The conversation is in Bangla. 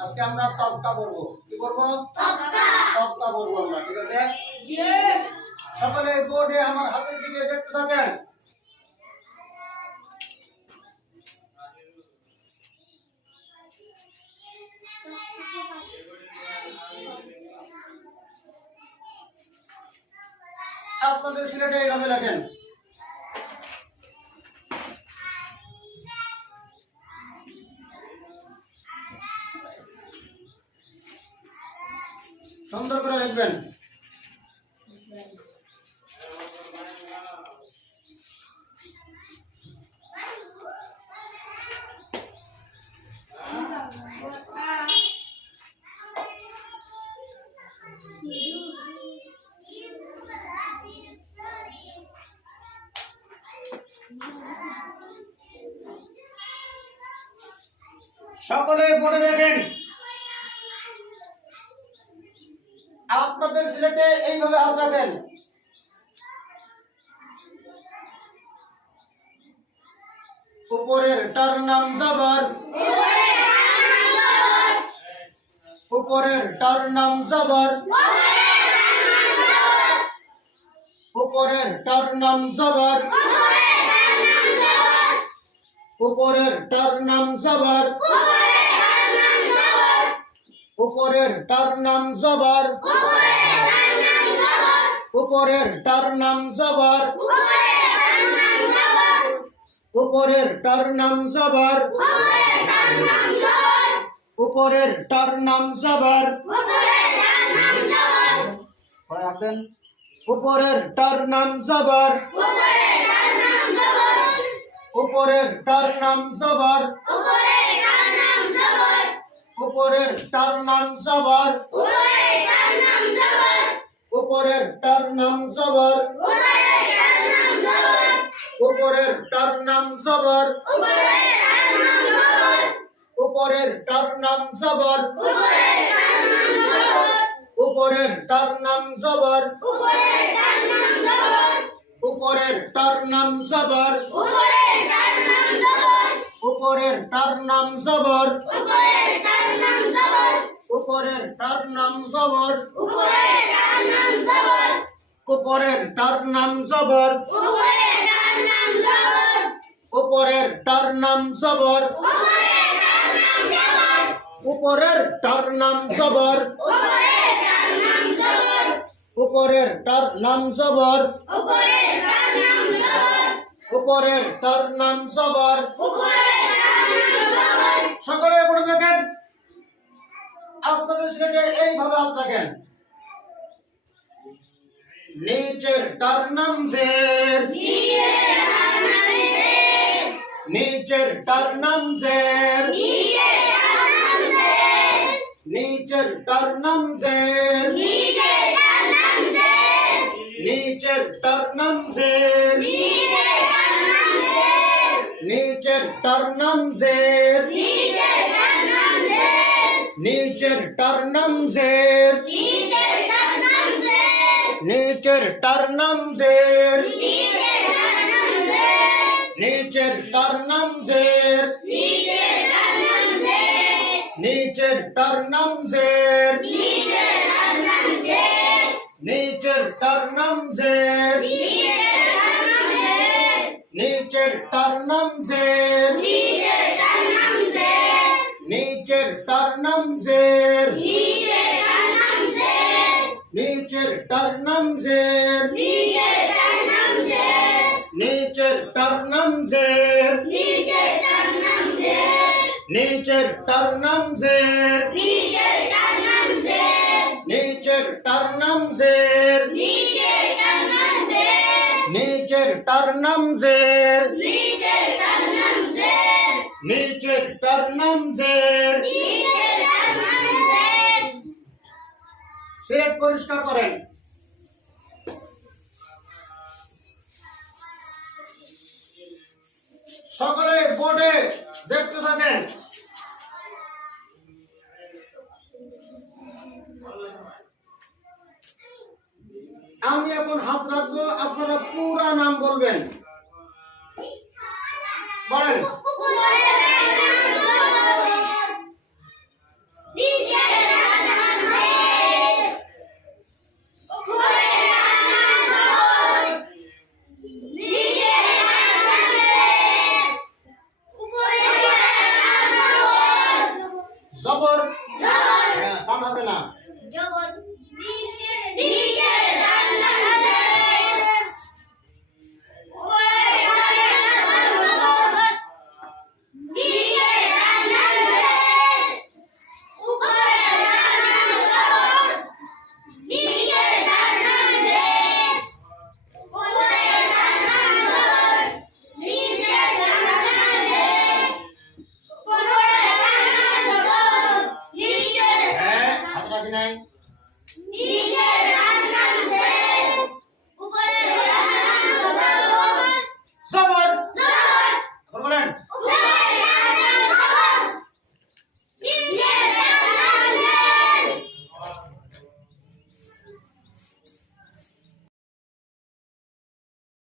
আজকে আমরা তবকা পড়বো। কি পড়বো? তবকা। তবকা পড়বো আমরা, ঠিক আছে? জি। সকলে বোর্ডে আমার হাতের দিকে দেখতে থাকেন। আপনাদের সিলেটে এইভাবে লেখেন। সুন্দর করে লিখবেন। সকলে পড়ে দেখেন। আপনাদের সিলেটে এইভাবে হাত রাখেন। উপরের টার নাম জবর, উপরের টার নাম জবর, উপরের টার নাম জবর, উপরের টার নাম জবর, উপরের টার নাম জবর, উপরের টার নাম জবর, উপরের টার নাম জবর, উপরের টার নাম জবর, পড়ে আসেন। উপরের টার নাম জবর, উপরের টার নাম জবর, উপরের টার নাম জবর, উপরের টার নাম জবর, উপরের টার নাম জবর, উপরের টার নাম জবর, উপরের টার নাম জবর, উপরের টার নাম জবর, উপরের টার নাম জবর, উপরের টার নাম জবর, উপরের টার নাম জবর, উপরের টার নাম জবর, উপরের টার নাম জবর, উপরের টার নাম জবর, উপরের টার নাম জবর। সকলে পড়ে দেখেন। আপনাদের সিলেটে এইভাবে হাত রাখেন। নিচের টার নাম জের, নিচের টার নাম জের, নিচের টার নাম জের, নিচের টার নাম জের, নিচের টার নাম জের, নিচের টার নাম জের, নিচের টার নাম জের, নিচের টার নাম জের, নিচের টার নাম জের, নিচের টার নাম জের, নিচের টার নাম জের, নিচের টার নাম জের, নিচের টার নাম জের, নিচের টার নাম জের, নিচের টার নাম জের, নিচের টার নাম জের, নিচের টার নাম জের, নিচের টার নাম জের। সিলেট পরিষ্কার করেন। সকলে বোর্ডে দেখতে থাকেন। আমি এখন হাত রাখবো, আপনারা পুরা নাম বলবেন। বলেন। জবর হ্যাঁ টান হবে না হ্যাঁ হাত রাখি নাই